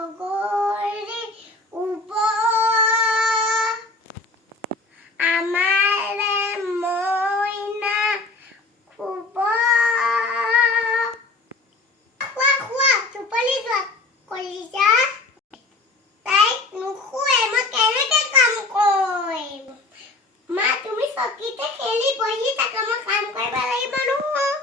বগৰী উব আমাৰে মইনা খুব খোৱা খোৱা টোপনি যোৱা কলিজা তাইক নুশুৱে মই কেনেকে কাম কৰিম মা তুমি চকীতে খেলি বহি থাকা মই কাম কৰিব লাগিব নহয়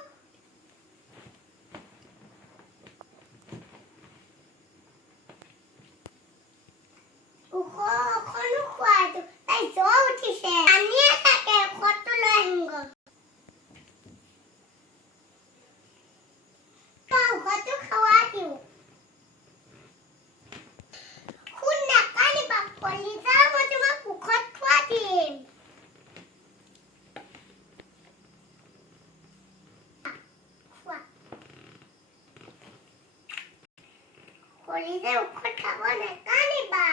অকণো খোৱাটো তাই জ্বৰ উঠিছে আনিয়ে থাকে ঔষধটো লৈ আহিমগৈ ঔষধটো খোৱা দিওঁ শুন নাকান্দিবা কলিজা মই তোমাক ঔষধ খোৱা দিম খোৱা কলিজা ঔষধ খাব নাকান্দিবা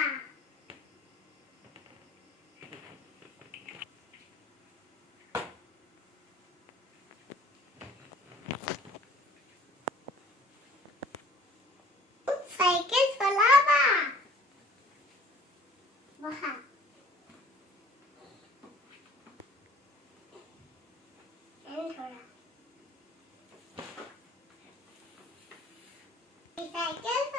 साइकिल चलावा वहां थोड़ा साइकिल